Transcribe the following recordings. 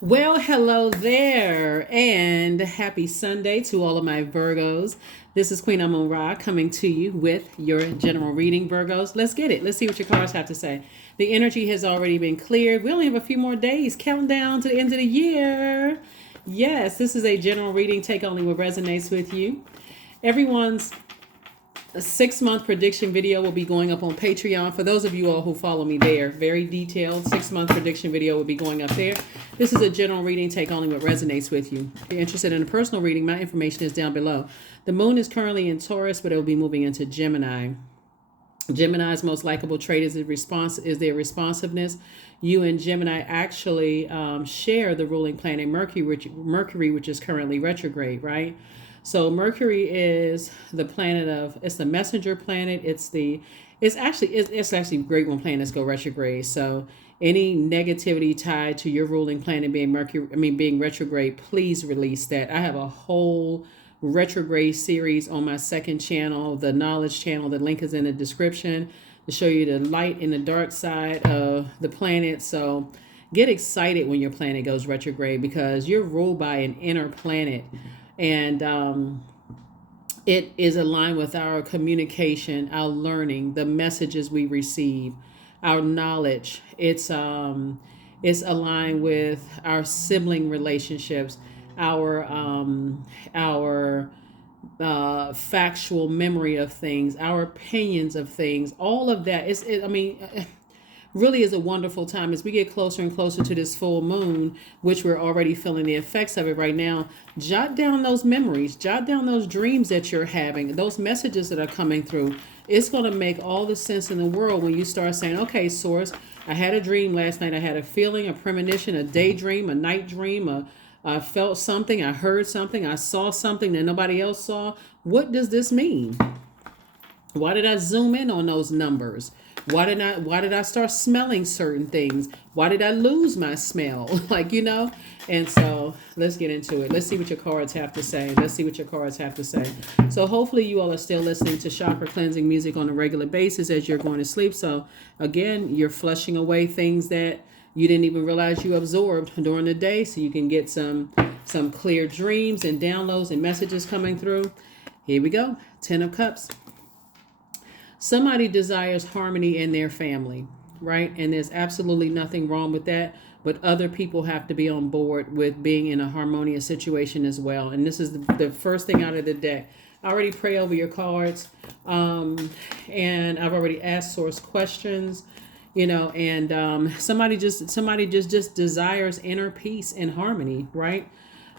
Well, hello there, and happy Sunday to all of my Virgos. This is Queen Amun Ra coming to you with your general reading, Virgos. Let's get it. Let's see what your cards have to say. The energy has already been cleared. We only have a few more days. Countdown to the end of the year. Yes, this is a general reading. Take only what resonates with you. Everyone's a 6-month prediction video will be going up on Patreon. For those of you all who follow me there, very detailed 6-month prediction video will be going up there. This is a general reading. Take only what resonates with you. If you're interested in a personal reading, my information is down below. The moon is currently in Taurus, but it will be moving into Gemini. Gemini's most likable trait is their responsiveness. You and Gemini actually share the ruling planet Mercury, which is currently retrograde, right? So Mercury is the planet it's the messenger planet. It's actually great when planets go retrograde. So any negativity tied to your ruling planet being being retrograde, please release that. I have a whole retrograde series on my second channel, the knowledge channel. The link is in the description to show you the light and the dark side of the planet. So get excited when your planet goes retrograde because you're ruled by an inner planet. And it is aligned with our communication, our learning, the messages we receive, our knowledge. It's aligned with our sibling relationships, our factual memory of things, our opinions of things. All of that really is a wonderful time as we get closer and closer to this full moon, which we're already feeling the effects of it right now. Jot down those memories, jot down those dreams that you're having, those messages that are coming through. It's going to make all the sense in the world when you start saying, okay, source, I had a dream last night. I had a feeling, a premonition, a daydream, a night dream, I felt something, I heard something, I saw something that nobody else saw. What does this mean? Why did I zoom in on those numbers? Why did I start smelling certain things? Why did I lose my smell? And so let's get into it. Let's see what your cards have to say. So hopefully you all are still listening to chakra cleansing music on a regular basis as you're going to sleep. So again, you're flushing away things that you didn't even realize you absorbed during the day, so you can get some clear dreams and downloads and messages coming through. Here we go. 10 of Cups. Somebody desires harmony in their family, right? And there's absolutely nothing wrong with that, but other people have to be on board with being in a harmonious situation as well. And this is the first thing out of the deck. I already pray over your cards, and I've already asked source questions, and somebody just desires inner peace and harmony, right?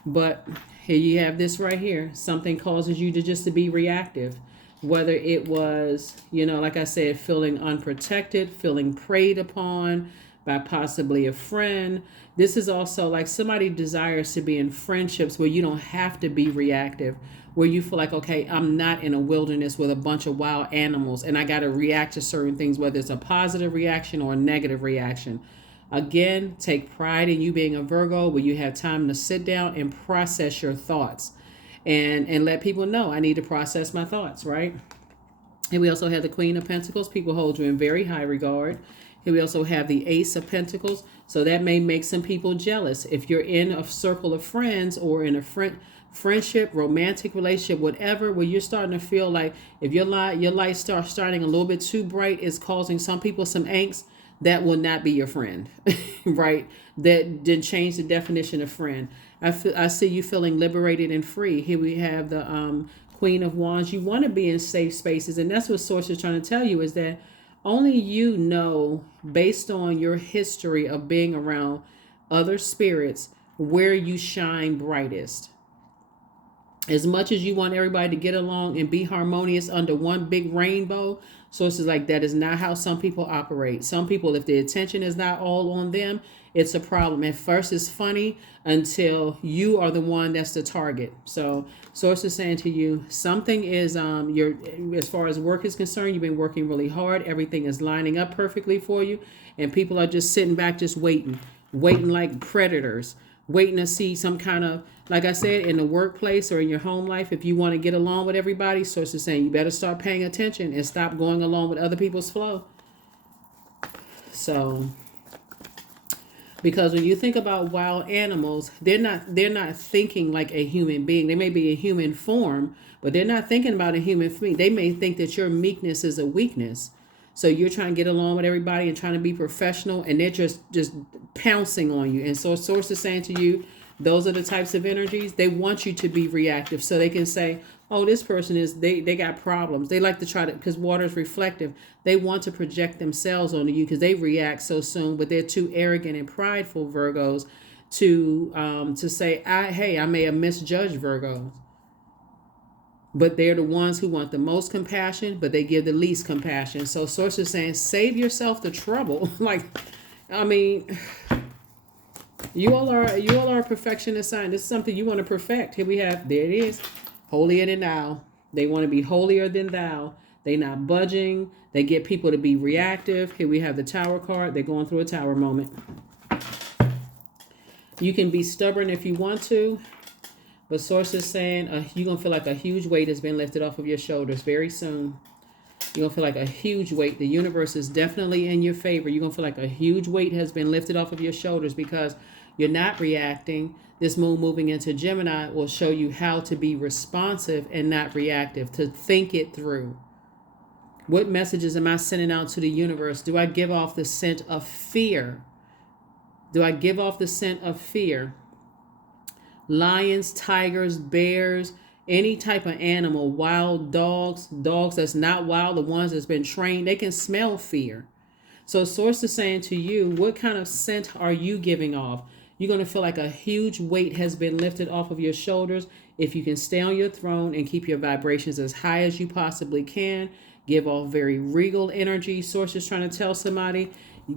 But here you have this right here. Something causes you to be reactive. Whether it was, like I said, feeling unprotected, feeling preyed upon by possibly a friend. This is also like somebody desires to be in friendships where you don't have to be reactive, where you feel like, okay, I'm not in a wilderness with a bunch of wild animals and I got to react to certain things, whether it's a positive reaction or a negative reaction. Again, take pride in you being a Virgo where you have time to sit down and process your thoughts. And let people know I need to process my thoughts, right? And we also have the Queen of Pentacles. People hold you in very high regard. Here we also have the Ace of Pentacles. So that may make some people jealous. If you're in a circle of friends or in a friendship, romantic relationship, whatever, where you're starting to feel like if your light starts starting a little bit too bright, is causing some people some angst, that will not be your friend, right? That didn't change the definition of friend. I see you feeling liberated and free. Here we have the Queen of Wands. You want to be in safe spaces. And that's what Source is trying to tell you, is that only you know, based on your history of being around other spirits, where you shine brightest. As much as you want everybody to get along and be harmonious under one big rainbow, Sources like that is not how some people operate. Some people, if the attention is not all on them, it's a problem. At first it's funny until you are the one that's the target. So Source is saying to you, something is you're, as far as work is concerned, you've been working really hard. Everything is lining up perfectly for you. And people are just sitting back, just waiting like predators, waiting to see some kind of, like I said, in the workplace or in your home life, if you want to get along with everybody, Source is saying you better start paying attention and stop going along with other people's flow. So Because when you think about wild animals, they're not thinking like a human being. They may be a human form, but they're not thinking about a human being. They may think that your meekness is a weakness. So you're trying to get along with everybody and trying to be professional, and they're just pouncing on you. And so source is saying to you, those are the types of energies. They want you to be reactive so they can say, oh, this person is, they got problems. They like to try to, because water is reflective. They want to project themselves onto you because they react so soon, but they're too arrogant and prideful, Virgos, to say, I may have misjudged Virgos. But they're the ones who want the most compassion, but they give the least compassion. So source is saying, save yourself the trouble. Like, I mean, you all are a perfectionist sign. This is something you want to perfect. Here we have, there it is, holier than thou. They want to be holier than thou. They not budging. They get people to be reactive. Here we have the Tower card. They're going through a tower moment. You can be stubborn if you want to. But source is saying you're going to feel like a huge weight has been lifted off of your shoulders very soon. You're going to feel like a huge weight. The universe is definitely in your favor. You're going to feel like a huge weight has been lifted off of your shoulders because you're not reacting. This moon moving into Gemini will show you how to be responsive and not reactive, to think it through. What messages am I sending out to the universe? Do I give off the scent of fear? Do I give off the scent of fear? Lions, tigers, bears, any type of animal, wild dogs that's not wild, the ones that's been trained, they can smell fear. So source is saying to you, what kind of scent are you giving off? You're going to feel like a huge weight has been lifted off of your shoulders. If you can stay on your throne and keep your vibrations as high as you possibly can, give off very regal energy. Source is trying to tell somebody,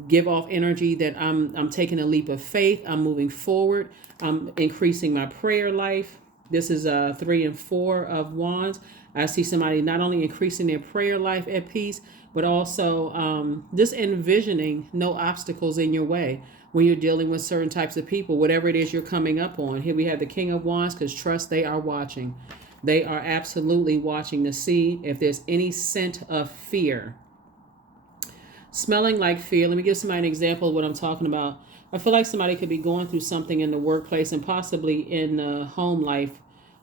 give off energy that I'm taking a leap of faith. I'm moving forward. I'm increasing my prayer life. This is 3 and 4 of wands. I see somebody not only increasing their prayer life at peace, but also just envisioning no obstacles in your way when you're dealing with certain types of people, whatever it is you're coming up on. Here we have the King of Wands, because trust, they are watching. They are absolutely watching to see if there's any scent of fear. Smelling like fear. Let me give somebody an example of what I'm talking about. I feel like somebody could be going through something in the workplace and possibly in home life,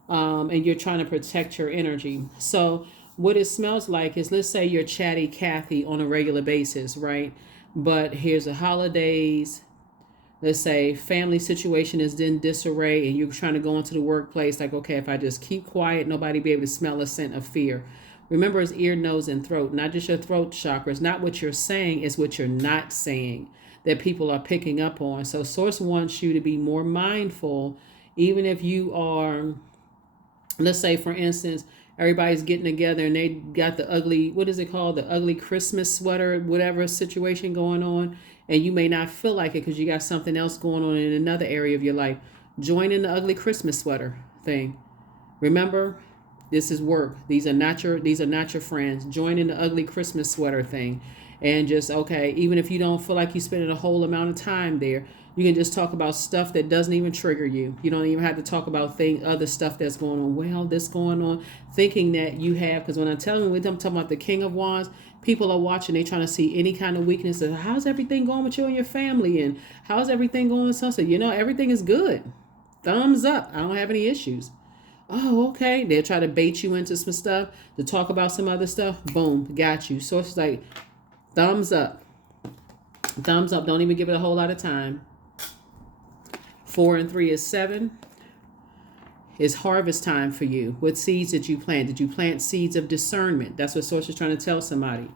and you're trying to protect your energy. So what it smells like is, let's say you're chatty Cathy on a regular basis, right? But here's the holidays. Let's say family situation is in disarray and you're trying to go into the workplace like, okay, if I just keep quiet, nobody be able to smell a scent of fear. Remember, it's ear, nose, and throat, not just your throat chakra. It's not what you're saying, it's what you're not saying that people are picking up on. So source wants you to be more mindful, even if you are, let's say, for instance, everybody's getting together and they got the ugly, what is it called? The ugly Christmas sweater, whatever situation going on. And you may not feel like it because you got something else going on in another area of your life. Join in the ugly Christmas sweater thing. Remember, this is work. These are not your friends. Join in the ugly Christmas sweater thing. And just, okay, even if you don't feel like you're spending a whole amount of time there, you can just talk about stuff that doesn't even trigger you. You don't even have to talk about other stuff that's going on. Well, this going on, thinking that you have, because when I'm talking about the King of Wands, people are watching, they trying to see any kind of weakness. How's everything going with you and your family? And how's everything going with sunset? Everything is good. Thumbs up. I don't have any issues. Oh, okay. They'll try to bait you into some stuff to talk about some other stuff. Boom, got you. So it's like, thumbs up. Thumbs up. Don't even give it a whole lot of time. 4 and 3 is 7. It's harvest time for you. What seeds did you plant? Did you plant seeds of discernment? That's what Source is trying to tell somebody.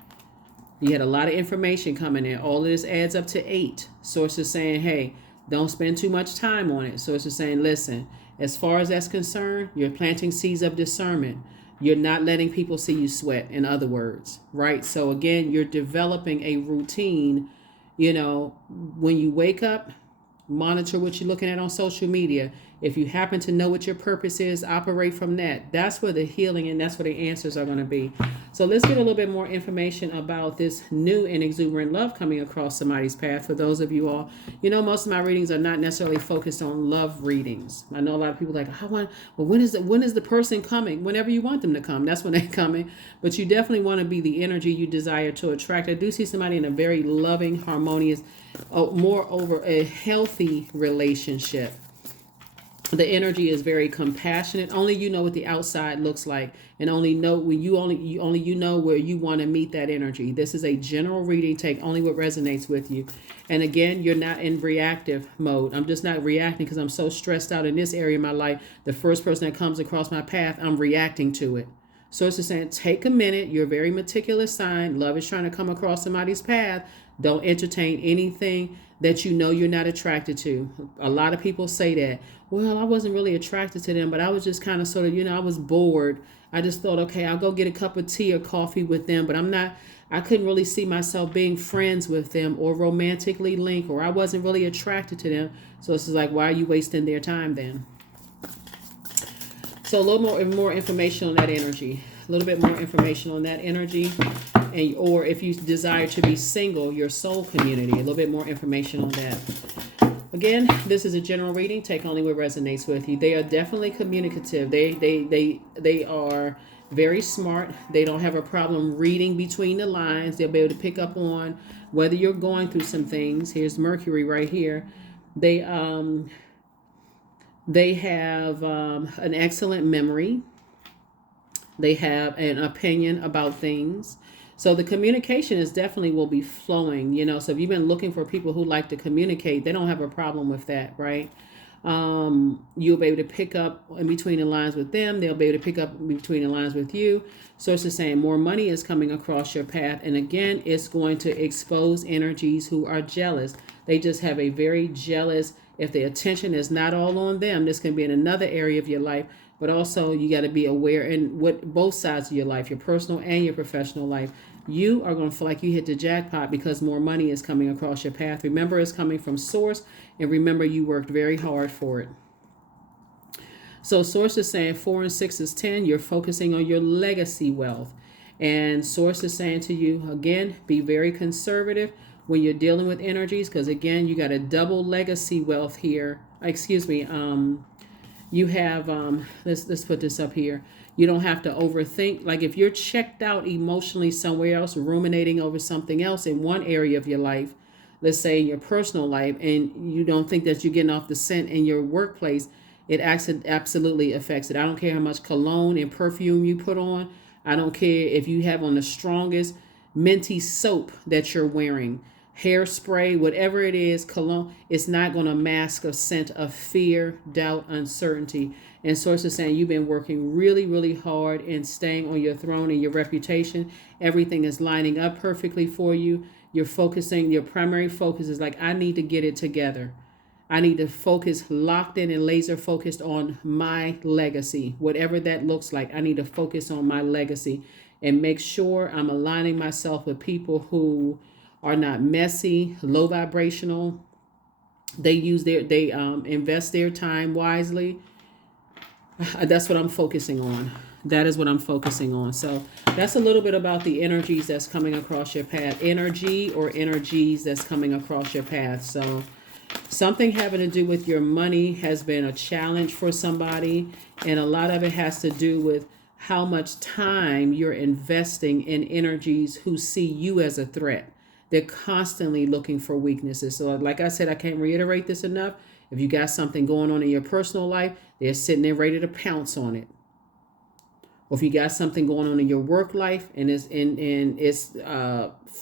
You had a lot of information coming in. All of this adds up to 8. Source is saying, hey, don't spend too much time on it. Source is saying, listen, as far as that's concerned, you're planting seeds of discernment. You're not letting people see you sweat, in other words, right? So again, you're developing a routine. When you wake up, monitor what you're looking at on social media. If you happen to know what your purpose is, operate from that. That's where the healing and that's where the answers are going to be. So let's get a little bit more information about this new and exuberant love coming across somebody's path. For those of you all, most of my readings are not necessarily focused on love readings. I know a lot of people well, when is the person coming? Whenever you want them to come, that's when they're coming. But you definitely want to be the energy you desire to attract. I do see somebody in a very loving, harmonious, moreover, a healthy relationship. The energy is very compassionate. Only you know what the outside looks like, and only know when you know where you want to meet that energy. This is a general reading. Take only what resonates with you. And again, you're not in reactive mode. I'm just not reacting because I'm so stressed out in this area of my life. The first person that comes across my path, I'm reacting to it. So it's just saying, take a minute. You're a very meticulous sign. Love is trying to come across somebody's path. Don't entertain anything that you know you're not attracted to. A lot of people say that. Well, I wasn't really attracted to them, but I was just kind of sort of, I was bored. I just thought, okay, I'll go get a cup of tea or coffee with them, but I couldn't really see myself being friends with them or romantically linked, or I wasn't really attracted to them. So it's like, why are you wasting their time then? So a little more information on that energy. A little bit more information on that energy. Or if you desire to be single, your soul community. A little bit more information on that. Again, this is a general reading. Take only what resonates with you. They are definitely communicative. They are very smart. They don't have a problem reading between the lines. They'll be able to pick up on whether you're going through some things. Here's Mercury right here. They have an excellent memory. They have an opinion about things. So the communication is definitely will be flowing, So if you've been looking for people who like to communicate, they don't have a problem with that, right? You'll be able to pick up in between the lines with them. They'll be able to pick up in between the lines with you. So it's just saying more money is coming across your path. And again, it's going to expose energies who are jealous. They just have a very jealous, if the attention is not all on them, this can be in another area of your life. But also you got to be aware in both sides of your life, your personal and your professional life. You are going to feel like you hit the jackpot because more money is coming across your path. Remember, it's coming from source, and remember you worked very hard for it. So source is saying 4 and 6 is 10. You're focusing on your legacy wealth. And source is saying to you, again, be very conservative when you're dealing with energies, because again, you got a double legacy wealth here. You have, let's put this up here. You don't have to overthink. Like if you're checked out emotionally somewhere else, ruminating over something else in one area of your life, let's say in your personal life, and you don't think that you're getting off the scent in your workplace, it absolutely affects it. I don't care how much cologne and perfume you put on. I don't care if you have on the strongest minty soap that you're wearing. Hairspray, whatever it is, cologne, it's not going to mask a scent of fear, doubt, uncertainty. And source is saying you've been working really, really hard and staying on your throne and your reputation. Everything is lining up perfectly for you. You're focusing, your primary focus is like, I need to get it together. I need to focus locked in and laser focused on my legacy. Whatever that looks like, I need to focus on my legacy and make sure I'm aligning myself with people who are not messy, low vibrational. They invest their time wisely. That's what I'm focusing on. That is what I'm focusing on. So that's a little bit about the energies that's coming across your path. Energy or energies that's coming across your path. So something having to do with your money has been a challenge for somebody. And a lot of it has to do with how much time you're investing in energies who see you as a threat. They're constantly looking for weaknesses. So like I said, I can't reiterate this enough. If you got something going on in your personal life, they're sitting there ready to pounce on it. Or if you got something going on in your work life and it's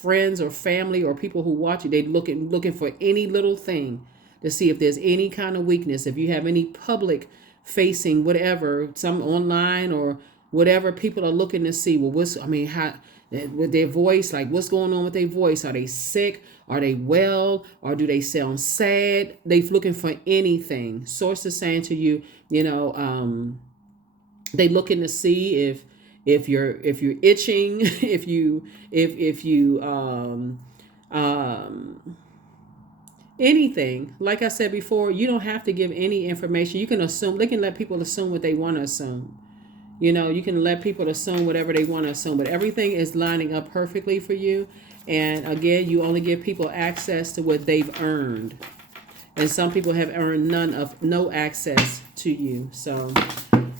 friends or family or people who watch you, they're looking for any little thing to see if there's any kind of weakness. If you have any public facing whatever, some online or whatever, people are looking to see, how with their voice, like what's going on with their voice? Are they sick? Are they well? Or do they sound sad? They're looking for anything. Source is saying to you, they looking to see if you're itching, anything. Like I said before, you don't have to give any information. You can assume, they can let people assume what they want to assume. You know, you can let people assume whatever they want to assume, but everything is lining up perfectly for you. And again, you only give people access to what they've earned. And some people have earned no access to you. So,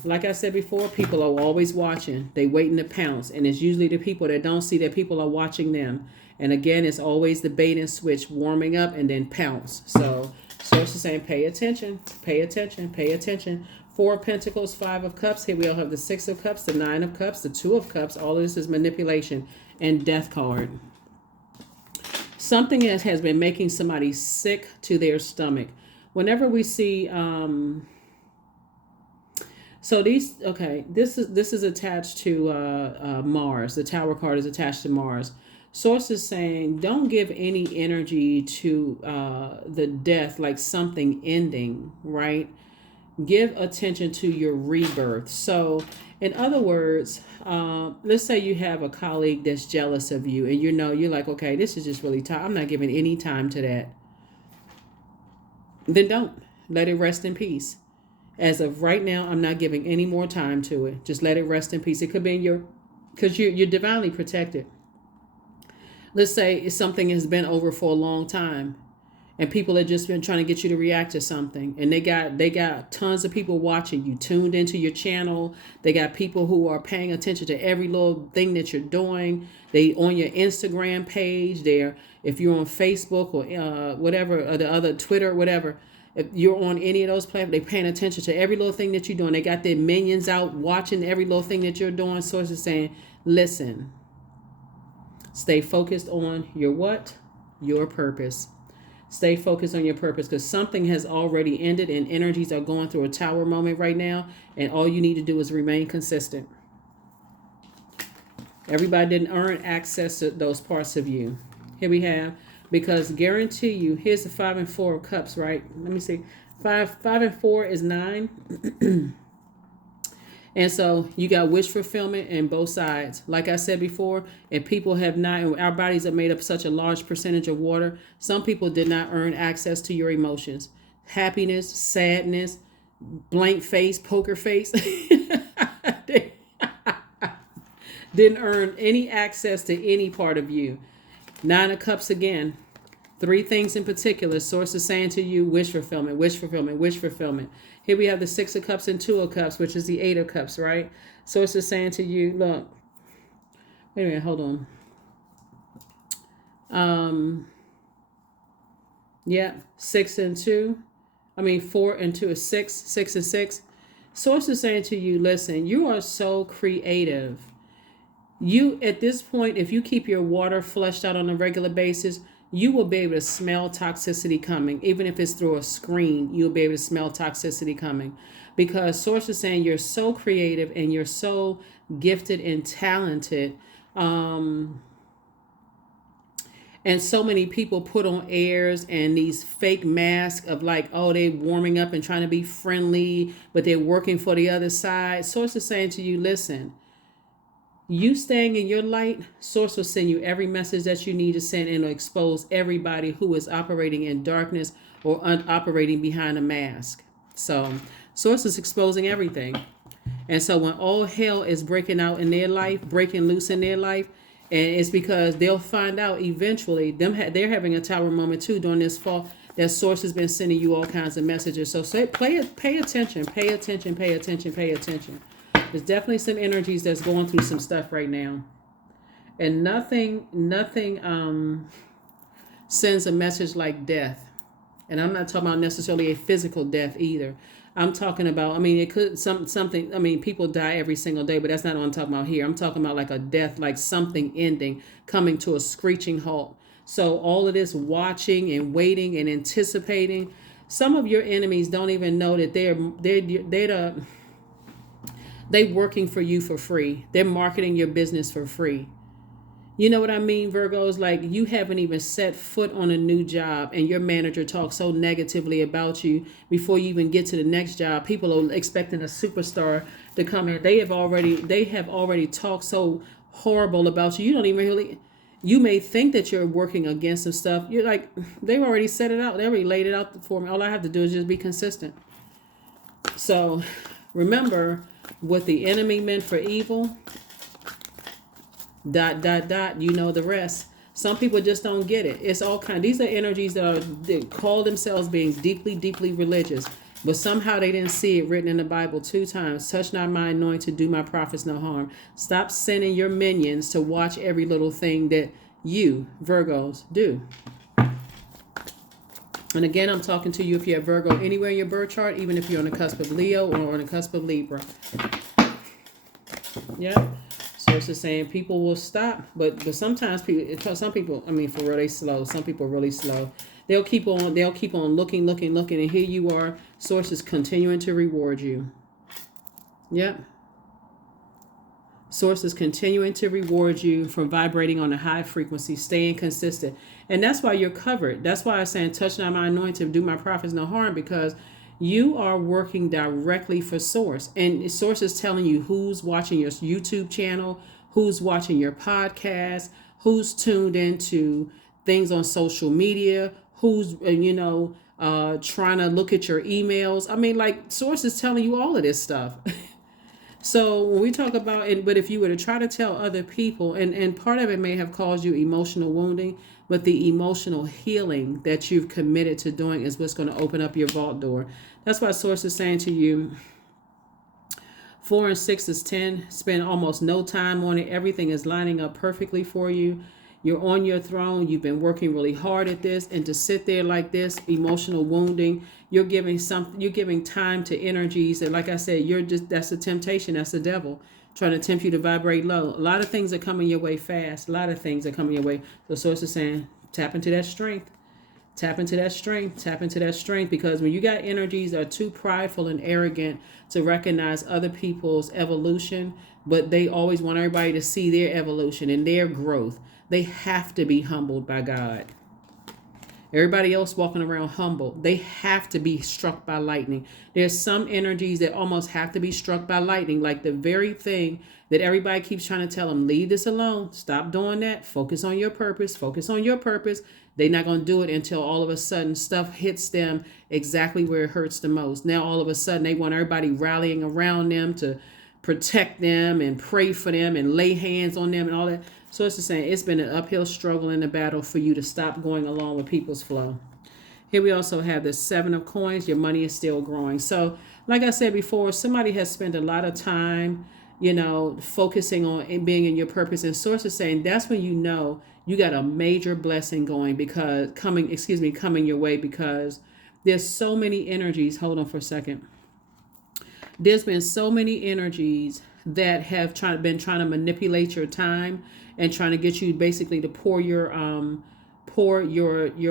like I said before, people are always watching. They waiting to pounce. And it's usually the people that don't see that people are watching them. And again, it's always the bait and switch, warming up and then pounce. So, Source is saying, pay attention, pay attention, pay attention. 4 of Pentacles, 5 of Cups. Here we all have the 6 of Cups, the 9 of Cups, the 2 of Cups. All of this is manipulation and Death card. Something that has been making somebody sick to their stomach. Whenever we see, this is attached to Mars. The Tower card is attached to Mars. Source is saying, don't give any energy to the death, like something ending, right? Give attention to your rebirth. So, in other words, let's say you have a colleague that's jealous of you, and you're like, okay, this is just really time. I'm not giving any time to that. Then don't. Let it rest in peace. As of right now, I'm not giving any more time to it. Just let it rest in peace. It could be because you're divinely protected. Let's say something has been over for a long time, and people have just been trying to get you to react to something, and they got tons of people watching you, tuned into your channel. They got people who are paying attention to every little thing that you're doing. They on your Instagram page. If you're on Facebook or whatever, or the other Twitter, whatever. If you're on any of those platforms, they're paying attention to every little thing that you're doing. They got their minions out watching every little thing that you're doing. Source is saying, listen. Stay focused on your what? Your purpose. Stay focused on your purpose, because something has already ended and energies are going through a tower moment right now. And all you need to do is remain consistent. Everybody didn't earn access to those parts of you. Here we have, because guarantee you, here's the 5 and 4 of Cups, right? Let me see. 5 and 4 is 9. And so you got wish fulfillment in both sides. Like I said before, and people have not, and our bodies are made up such a large percentage of water. Some people did not earn access to your emotions. Happiness, sadness, blank face, poker face. Didn't earn any access to any part of you. 9 of Cups again. 3 things in particular. Source is saying to you, wish fulfillment, wish fulfillment, wish fulfillment. Here we have the 6 of Cups and 2 of Cups, which is the 8 of Cups, right? Source is saying to you, look, wait a minute, hold on. Yeah, 6 and 2. 4 and 2 is 6, 6 and 6. Source is saying to you, listen, you are so creative. You, at this point, if you keep your water flushed out on a regular basis, you will be able to smell toxicity coming. Even if it's through a screen, you'll be able to smell toxicity coming. Because Source is saying you're so creative and you're so gifted and talented. And so many people put on airs and these fake masks of like, oh, they warming up and trying to be friendly, but they're working for the other side. Source is saying to you, listen, you staying in your light, Source will send you every message that you need to send and will expose everybody who is operating in darkness or operating behind a mask. So Source is exposing everything. And so when all hell is breaking out in their life, breaking loose in their life, and it's because they'll find out eventually, they're having a tower moment too during this fall, that Source has been sending you all kinds of messages. So pay attention, pay attention, pay attention, pay attention. There's definitely some energies that's going through some stuff right now. And nothing sends a message like death. And I'm not talking about necessarily a physical death either. I'm talking about, it could something, people die every single day, but that's not what I'm talking about here. I'm talking about like a death, like something ending, coming to a screeching halt. So all of this watching and waiting and anticipating, some of your enemies don't even know that they're working for you for free. They're marketing your business for free. You know what I mean, Virgos? Like, you haven't even set foot on a new job and your manager talks so negatively about you before you even get to the next job. People are expecting a superstar to come in. They have already talked so horrible about you. You don't even really, You may think that you're working against some stuff. You're like, they've already set it out. They already laid it out for me. All I have to do is just be consistent. So remember, what the enemy meant for evil, dot, dot, dot, you know the rest. Some people just don't get it. It's all kind. These are energies that call themselves being deeply, deeply religious. But somehow they didn't see it written in the Bible 2 times. Touch not my anointed, do my prophets no harm. Stop sending your minions to watch every little thing that you, Virgos, do. And again, I'm talking to you if you have Virgo anywhere in your birth chart, even if you're on the cusp of Leo or on the cusp of Libra. Yeah. So it's just saying people will stop, but sometimes some people, I mean, for real, they slow. Some people are really slow. They'll keep on looking, and here you are. Source is continuing to reward you. Yep. Source is continuing to reward you for vibrating on a high frequency, staying consistent. And that's why you're covered. That's why I'm saying, touch not my anointed, do my prophets no harm, because you are working directly for Source. And Source is telling you who's watching your YouTube channel, who's watching your podcast, who's tuned into things on social media, who's, trying to look at your emails. I mean, like, Source is telling you all of this stuff. So when we talk about it, but if you were to try to tell other people, and part of it may have caused you emotional wounding, but the emotional healing that you've committed to doing is what's going to open up your vault door. That's why Source is saying to you, 4 and 6 is 10. Spend almost no time on it. Everything is lining up perfectly for you. You're on your throne. You've been working really hard at this, and to sit there like this, emotional wounding, you're giving time to energies that, like I said, that's a temptation. That's the devil trying to tempt you to vibrate low. A lot of things are coming your way fast. A lot of things are coming your way. So Source is saying, tap into that strength. Tap into that strength. Tap into that strength, because when you got energies that are too prideful and arrogant to recognize other people's evolution, but they always want everybody to see their evolution and their growth, they have to be humbled by God. Everybody else walking around humble, they have to be struck by lightning. There's some energies that almost have to be struck by lightning, like the very thing that everybody keeps trying to tell them, leave this alone, stop doing that, focus on your purpose, focus on your purpose. They're not going to do it until all of a sudden stuff hits them exactly where it hurts the most. Now all of a sudden they want everybody rallying around them to protect them and pray for them and lay hands on them and all that. So it's the same. It's been an uphill struggle in the battle for you to stop going along with people's flow. Here we also have the 7 of coins. Your money is still growing. So like I said before, somebody has spent a lot of time, focusing on being in your purpose. And Source is saying that's when you know you got a major blessing coming your way, because there's so many energies. Hold on for a second. There's been so many energies that have been trying to manipulate your time and trying to get you basically to pour your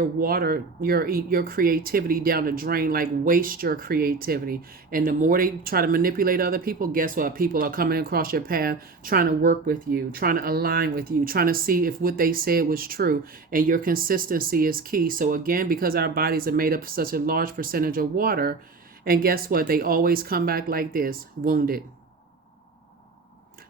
water, your creativity down the drain, like waste your creativity. And the more they try to manipulate other people, guess what? People are coming across your path, trying to work with you, trying to align with you, trying to see if what they said was true. And your consistency is key. So again, because our bodies are made up of such a large percentage of water, and guess what? They always come back like this, wounded.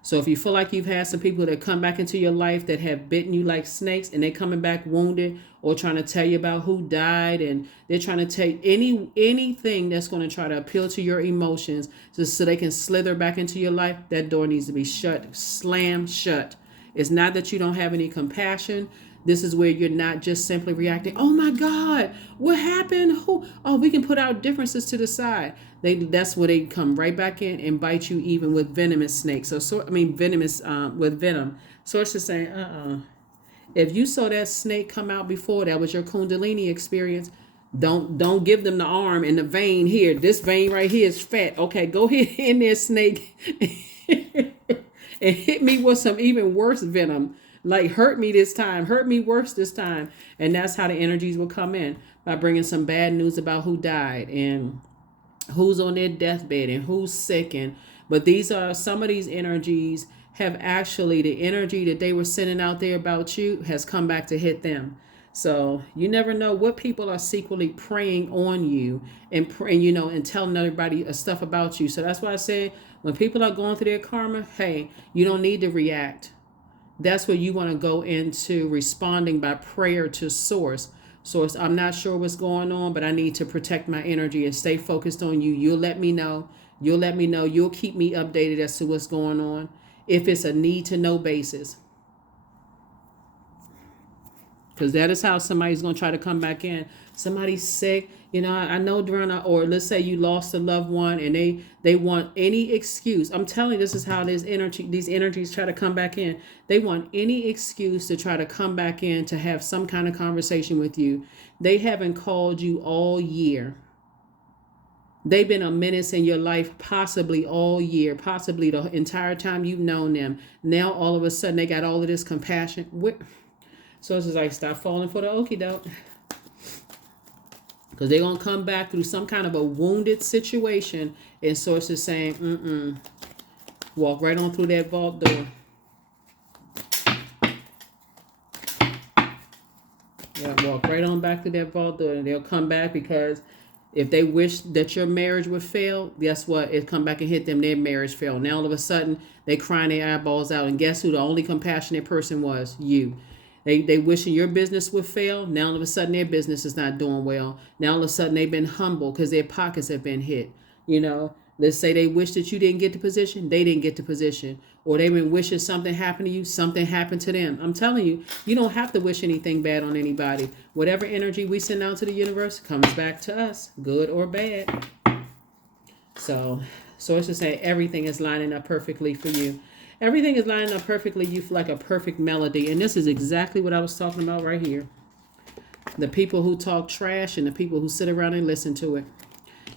So if you feel like you've had some people that come back into your life that have bitten you like snakes, and they're coming back wounded, or trying to tell you about who died, and they're trying to take anything that's going to try to appeal to your emotions just so they can slither back into your life, that door needs to be shut, slammed shut. It's not that you don't have any compassion. This is where you're not just simply reacting, oh my God, what happened? We can put our differences to the side. That's where they come right back in and bite you, even with venomous snakes. Venomous with venom. Source is saying, if you saw that snake come out before, that was your Kundalini experience. Don't give them the arm and the vein here. This vein right here is fat. Okay, go ahead in there, snake, and hit me with some even worse venom. Like, hurt me this time, hurt me worse this time. And that's how the energies will come in, by bringing some bad news about who died and who's on their deathbed and who's sick. But some of these energies have actually, the energy that they were sending out there about you has come back to hit them. So you never know what people are secretly preying on you and telling everybody stuff about you. So that's why I say, when people are going through their karma, hey, you don't need to react. That's where you want to go into responding by prayer to source. Source, I'm not sure what's going on, but I need to protect my energy and stay focused on you. You'll let me know. You'll let me know. You'll keep me updated as to what's going on. If it's a need to know basis. Because that is how somebody's going to try to come back in. Somebody's sick. You know, I know during or let's say you lost a loved one and they want any excuse. I'm telling you, this is how these energies try to come back in. They want any excuse to try to come back in to have some kind of conversation with you. They haven't called you all year. They've been a menace in your life possibly all year, possibly the entire time you've known them. Now all of a sudden they got all of this compassion. So it's just like, stop falling for the okie doke. Because they're going to come back through some kind of a wounded situation. And Source is saying, walk right on through that vault door. Yeah, walk right on back to that vault door. And they'll come back because if they wish that your marriage would fail, guess what? It come back and hit them, their marriage failed. Now all of a sudden, they crying their eyeballs out. And guess who the only compassionate person was? You. They wishing your business would fail. Now all of a sudden their business is not doing well. Now all of a sudden they've been humble because their pockets have been hit. You know, let's say they wish that you didn't get the position. They didn't get the position. Or they've been wishing something happened to you. Something happened to them. I'm telling you, you don't have to wish anything bad on anybody. Whatever energy we send out to the universe comes back to us, good or bad. So it's to say everything is lining up perfectly for you. Everything is lining up perfectly. You feel like a perfect melody. And this is exactly what I was talking about right here. The people who talk trash and the people who sit around and listen to it.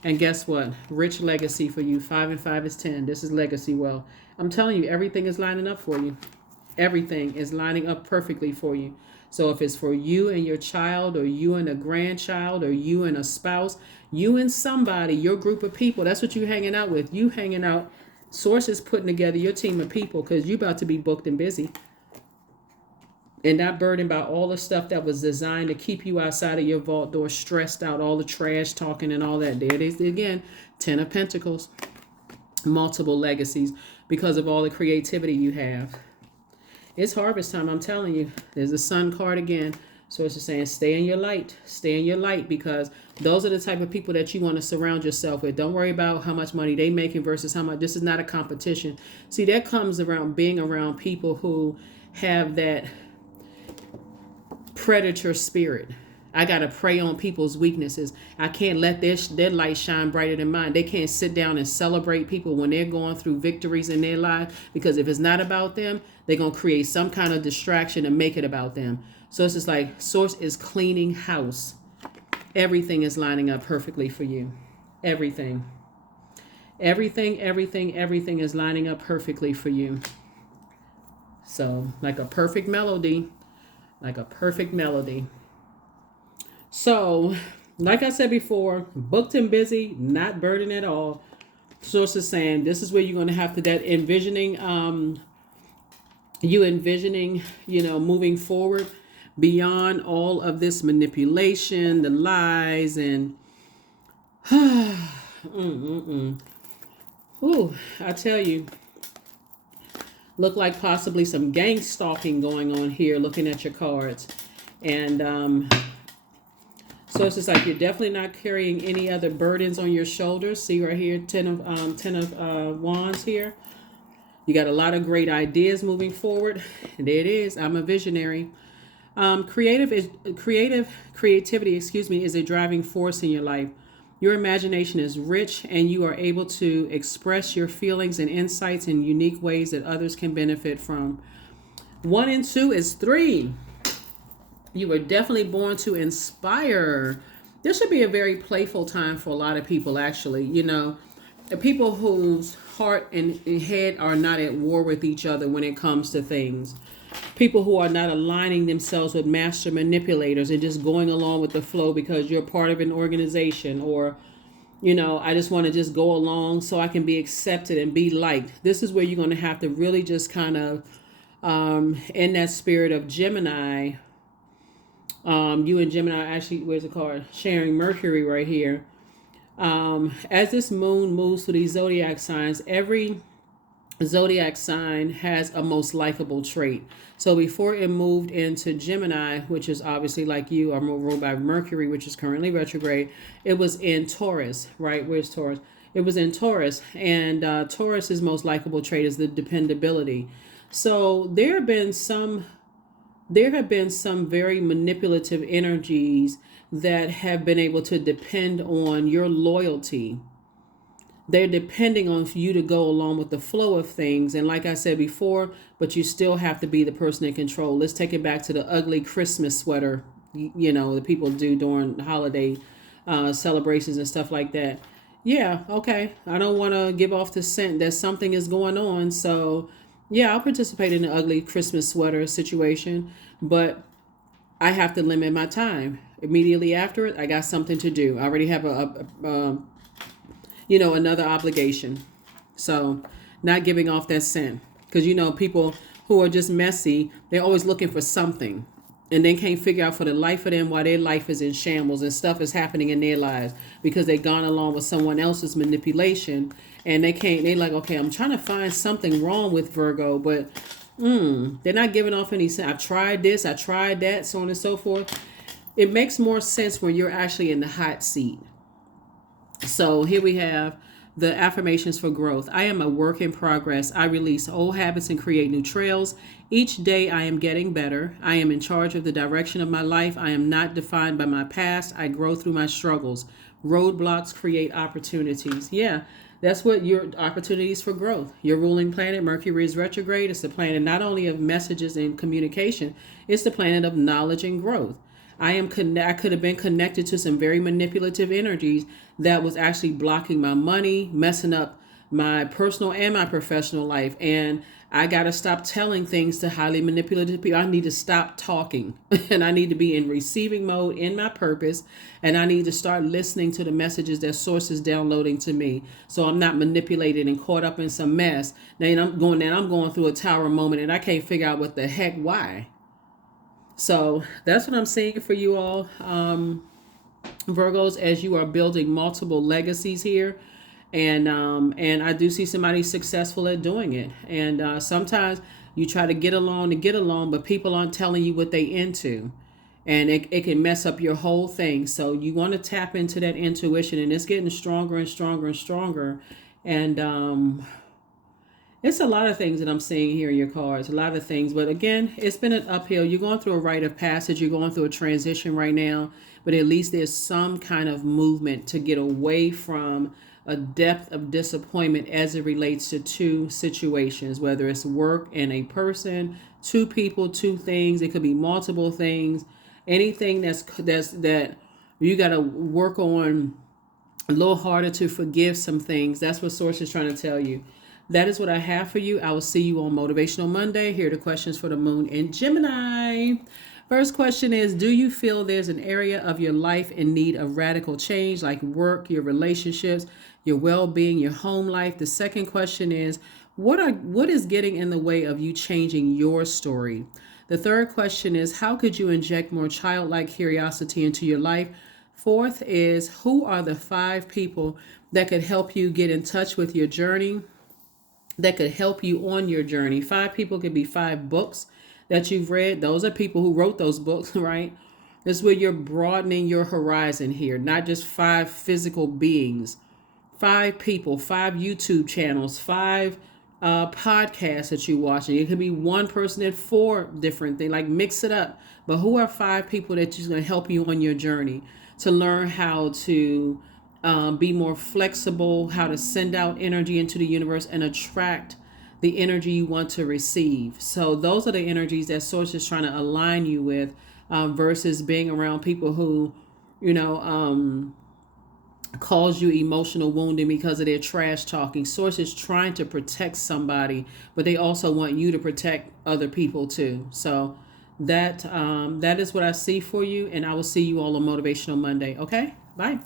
And guess what? Rich legacy for you. 5 and 5 is 10. This is legacy well. I'm telling you, everything is lining up for you. Everything is lining up perfectly for you. So if it's for you and your child, or you and a grandchild, or you and a spouse, you and somebody, your group of people, that's what you're hanging out with. You hanging out. Source is putting together your team of people because you're about to be booked and busy. And not burdened by all the stuff that was designed to keep you outside of your vault door, stressed out, all the trash talking and all that. There it is again, 10 of Pentacles. Multiple legacies because of all the creativity you have. It's harvest time, I'm telling you. There's the Sun card again. So it's just saying, stay in your light. Stay in your light because those are the type of people that you want to surround yourself with. Don't worry about how much money they making versus how much. This is not a competition. See, that comes around being around people who have that predator spirit. I got to prey on people's weaknesses. I can't let their light shine brighter than mine. They can't sit down and celebrate people when they're going through victories in their life because if it's not about them, they're going to create some kind of distraction and make it about them. So it's just like Source is cleaning house. Everything is lining up perfectly for you. Everything. Everything is lining up perfectly for you. So like a perfect melody. Like a perfect melody. So, like I said before, booked and busy, not burdened at all. Source is saying this is where you're going to have to, that envisioning, moving forward beyond all of this manipulation, the lies, and Ooh, I tell you, look like possibly some gang stalking going on here, looking at your cards. And so it's just like you're definitely not carrying any other burdens on your shoulders. See right here, 10 of Wands here. You got a lot of great ideas moving forward. And there it is. I'm a visionary. Creativity, is a driving force in your life. Your imagination is rich and you are able to express your feelings and insights in unique ways that others can benefit from. 1 and 2 is 3. You were definitely born to inspire. This should be a very playful time for a lot of people, actually. You know, the people whose heart and head are not at war with each other when it comes to things. People who are not aligning themselves with master manipulators and just going along with the flow because you're part of an organization, or, I just want to just go along so I can be accepted and be liked. This is where you're going to have to really just kind of, in that spirit of Gemini, you and Gemini, actually, where's the card? Sharing Mercury right here. As this moon moves through these zodiac signs, every zodiac sign has a most likable trait. So before it moved into Gemini, which is obviously like you, are ruled by Mercury, which is currently retrograde, it was in Taurus, right? Where's Taurus? It was in Taurus, and Taurus's most likable trait is the dependability. So there have been some very manipulative energies that have been able to depend on your loyalty. They're depending on you to go along with the flow of things. And like I said before, but you still have to be the person in control. Let's take it back to the ugly Christmas sweater, that people do during holiday celebrations and stuff like that. Yeah, okay. I don't want to give off the scent that something is going on. So, yeah, I'll participate in the ugly Christmas sweater situation, but I have to limit my time. Immediately after it, I got something to do. I already have another obligation. So, not giving off that scent. Because, people who are just messy, they're always looking for something. And they can't figure out for the life of them why their life is in shambles and stuff is happening in their lives because they've gone along with someone else's manipulation. And they're like, okay, I'm trying to find something wrong with Virgo, but they're not giving off any sense. I've tried this, I tried that, so on and so forth. It makes more sense when you're actually in the hot seat. So here we have the affirmations for growth. I am a work in progress. I release old habits and create new trails. Each day I am getting better. I am in charge of the direction of my life. I am not defined by my past. I grow through my struggles. Roadblocks create opportunities. Yeah, that's what your opportunities for growth. Your ruling planet, Mercury, is retrograde. It's the planet not only of messages and communication, it's the planet of knowledge and growth. I could have been connected to some very manipulative energies that was actually blocking my money, messing up my personal and my professional life. And I got to stop telling things to highly manipulative people. I need to stop talking and I need to be in receiving mode in my purpose. And I need to start listening to the messages that source is downloading to me. So I'm not manipulated and caught up in some mess. Then I'm going through a tower moment and I can't figure out what the heck, why. So that's what I'm saying for you all, Virgos, as you are building multiple legacies here. And I do see somebody successful at doing it. And sometimes you try to get along, but people aren't telling you what they into. And it can mess up your whole thing. So you want to tap into that intuition, and it's getting stronger and stronger and stronger. And it's a lot of things that I'm seeing here in your cards, a lot of things. But again, it's been an uphill. You're going through a rite of passage. You're going through a transition right now. But at least there's some kind of movement to get away from a depth of disappointment as it relates to two situations, whether it's work and a person, two people, two things. It could be multiple things. Anything that you got to work on a little harder to forgive some things. That's what Source is trying to tell you. That is what I have for you. I will see you on Motivational Monday. Here are the questions for the moon in Gemini. First question is, do you feel there's an area of your life in need of radical change, like work, your relationships, your well-being, your home life? The second question is, what is getting in the way of you changing your story? The third question is, how could you inject more childlike curiosity into your life? Fourth is, who are the 5 people that could help you get in touch with your journey, that could help you on your journey? 5 people could be 5 books that you've read. Those are people who wrote those books, right? This is where you're broadening your horizon here, not just 5 physical beings. 5 people, 5 YouTube channels, 5 podcasts that you watching. It could be one person at 4 different things, like mix it up. But who are 5 people that are going to help you on your journey to learn how to be more flexible, how to send out energy into the universe and attract the energy you want to receive? So those are the energies that Source is trying to align you with, versus being around people who, cause you emotional wounding because of their trash talking. Source is trying to protect somebody, but they also want you to protect other people too. So that is what I see for you, and I will see you all on Motivational Monday. Okay, bye.